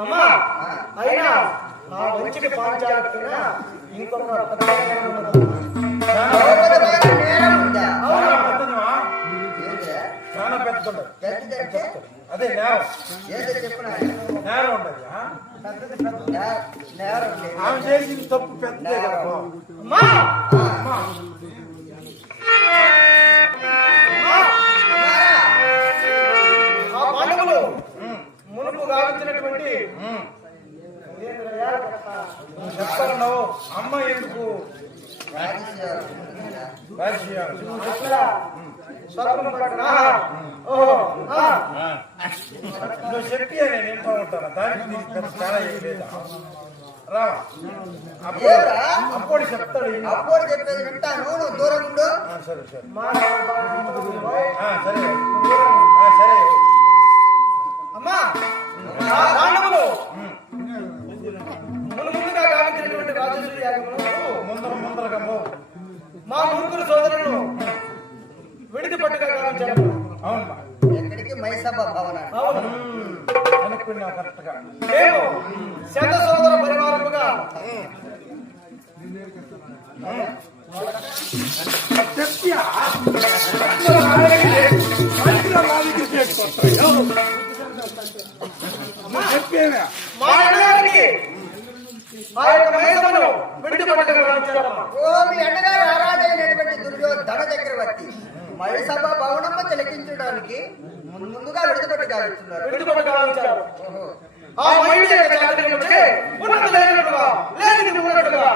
అమ్మా అయినా నా మంచికి పాంచాలకున్నా ఇంకొక అదే నేరం ఉండదు ఆమె చేసింది తప్పు పెద్దదే కదా మునుపు గావించినటువంటి చెప్పాలన్నావు అమ్మ ఎందుకు నువ్వు చెప్పి నేను వింటూ ఉంటాను దానికి దీనికి చాలా లేదా రావా అప్పుడు చెప్తాడు అప్పుడు చెప్పేది వింటాను నువ్వు దూరం ఉండు సరే సరే సరే సరే అమ్మా ముందుగా గావించినటువంటి రాజేశ్వరి యాగమును ముందరగా మా ముగ్గురు సోదరులను విడిది పట్టుగా గావించారు. అవునమ్మా ఎక్కడికి మైసభ భవన అనుకున్నా కరెక్ట్గా మేము శత సోదర పరివారముగా మా అన్నగారికి ఆ యొక్క మైసభను విడిది పట్టుగా గావించారమ్మా. మీ అన్నగారు ఆరాధైనటువంటి దుర్యోధన చక్రవర్తి మైసభ భవనమ్మ తిలకించడానికి ముందుగా విడుదపట్టి గావిస్తున్నారు. విడిది గావించారు. ఆ మైండ్ యొక్క చాతుర్యముచే ఉన్నత లేనట్టుగా లేనిది ఉన్నట్టుగా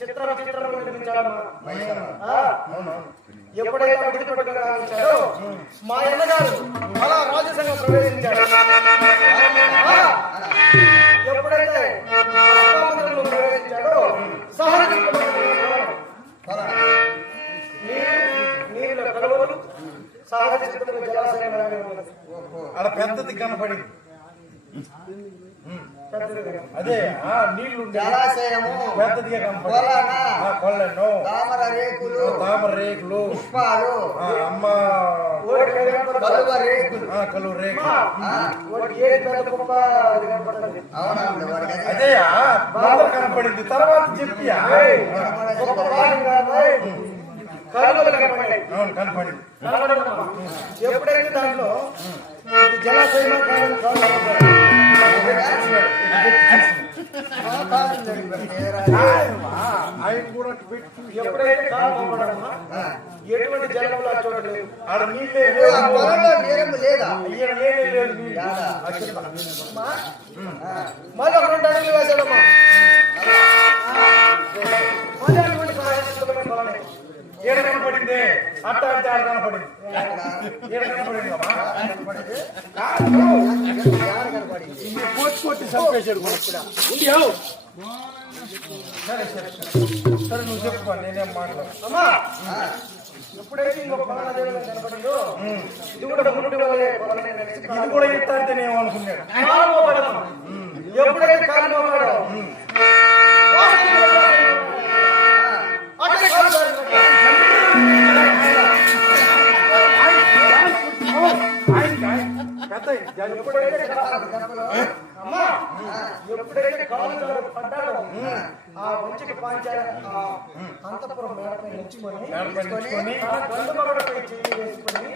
చిత్రం నిర్మించాలమ్మా. ఎప్పుడైతే విడిది గావించారో మా అన్నగారు అలా రాజసంగం ప్రవేశించారు. ఎప్పుడైతే ప్రవేశించాడో సహజ నీళ్ళ కలువలు సహజ జలాశయం అలా పెద్దది కనపడింది అదే నీళ్లు జలాశయము పెద్దదిగా కనపడి కొలను తామర రేకులు పుష్పాలు అమ్మ కలువ రేకులు కలువ రేకులు అదే కనపడింది తర్వాత చెప్పి కనపడింది ఎప్పుడైతే దాంట్లో జలాశయం ఆయన కూడా ఎప్పుడైతే ఎటువంటి జలంలో చూడలేదు ఆడ నీళ్ళే నీరము లేదా మళ్ళీ ఒక 2 అడుగులు వేశాడమ్మా. ఏడ కనపడింది అట్ట అంటే ఆడ కనపడింది ఏడ కనపడింది కొట్టి చంపేశాడు సరే సరే సరే నువ్వు చెప్పు నేనేం మాట్లాడు అమ్మా. ఎప్పుడైతే ఇంకొక పలానాదేవుడు కనపడిందో ఇది కూడా ఇది కూడా ఇస్తా అంటే నేను అనుకున్నాడు. ఎప్పుడైతే కాలిపోయాడో ఎప్పుడైతే కాలు పడ్డాడో ఆ వంచికి పాంచాల అంతపురం మేడపై నిల్చుకొని గండుమగడపై చెయ్యి వేసుకొని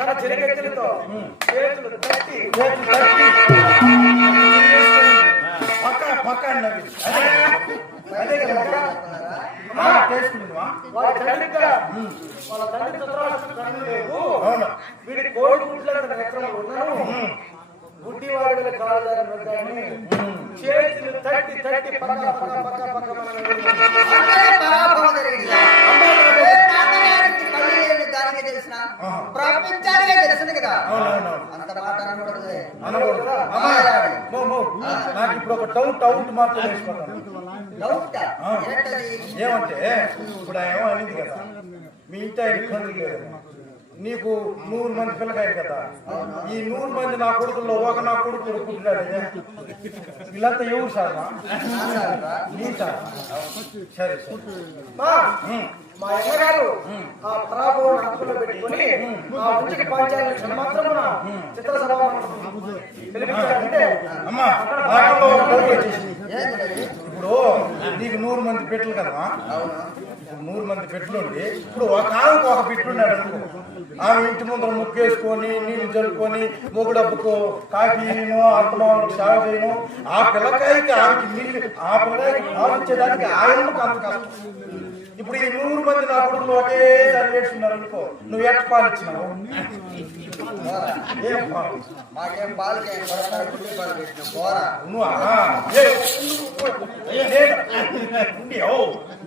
తన చెరిగెత్తులతో చేతులు తట్టి పక్క అదే వాళ్ళ తండ్రి కన్ను లేవు వీడి కోడి గుడ్ల ఎక్కడ ఉన్నాను గుడ్డి వాడి కాలని చేతులు తట్టి తట్టి పక్క దానికి తెలిసిన ప్రపంచానికే తెలుసు కదా అంత మాట నాకు ఇప్పుడు ఒక డౌట్ మాత్రం ఏమంటే ఇప్పుడు ఏమో అనింది కదా మీ ఇంటి ఆయన ఇబ్బంది లేదు నీకు 100 మంది పిల్లకాయలు కదా, ఈ 100 మంది నా కొడుకుల్లో ఒక నా కొడుకు పుట్టినాడు. వీళ్ళంతా ఎవరు సార్? నీ సార్. సరే సరే. మా అమ్మగారు ఆ పరాభవం హక్కులో పెట్టుకుని ఆ మంచికి పంచాయతీ మాత్రమున చిత్రసభ పిలిపించారంటే అమ్మా నాలో ఒక డౌట్ వచ్చేసింది. ఇప్పుడు నీకు 100 మంది పెట్టలు కదమ్మా, 100 మంది పెట్లు ఉండి ఇప్పుడు ఒక ఆమెకు ఒక పెట్టున్నాడు అనుకో, ఆమె ఇంటి ముందర ముక్కేసుకొని నీళ్లు చల్లుకొని మొగుడబ్బుకు కాఫీను అత్తమాలకు సేవ చేయను, ఆ పిల్లకాయకి ఆమెకి నీళ్ళు ఆ పిల్లకాయకి ఆలోచించడానికి ఆయనకు అంత కష్టం. ఇప్పుడు ఈ 100 మంది నా కొడుకులు ఒకేసారి వేస్తున్నారు అనుకో, నువ్వు ఎట్ట పాలు ఇచ్చినావు? ఏం పాలు? మాకేం పాలు నువ్వు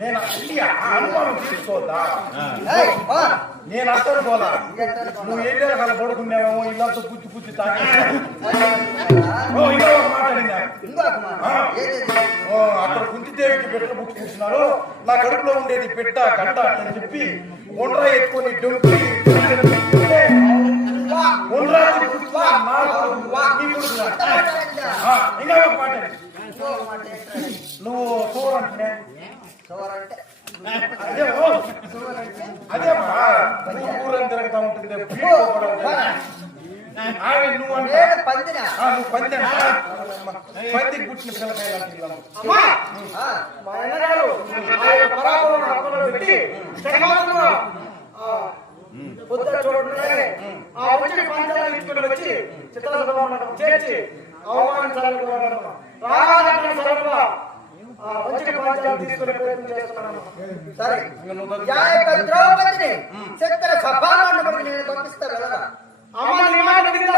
నేను అనుమానం తీసుకోవద్దా? నేను అట్టను పోలా, నువ్వు ఏరియాల కల పడుకున్నావేమో, ఇల్లంతా పుచ్చి పుచ్చి తాగి ఇలా మాట్లాడిందా? అక్కడ కుంతిదేవికి పెట్ట పుట్టుకుంటున్నాడు, నా కడుపులో ఉండేది పెట్ట గడ్డ అని చెప్పి ఒండ్రా ఎత్తుకొని డొంకి ఒండ్రా ఇంకా మాట నువ్వు చూడంటే అదే ఊరని తిరగతా ఉంటుంది. నువ్వు అంటే నువ్వు పందికి పుట్టిన పిల్లకాయలు. మా అన్నగారు పరాభవం హక్కులో పెట్టి బుద్ధ చూడండి ఆ మంచికి పంచాయతీ తీసుకుని వచ్చి చిత్రసభ చేర్చి అవమానించాలని రామాయణ సరళ మంచికి పంచాయతీ తీసుకునే ప్రయత్నం చేస్తున్నాను. సరే, ద్రౌపదిని చిత్ర సభ మండపడికి నేను పంపిస్తా వెళ్ళగా అమ్మ నీ మాట విందా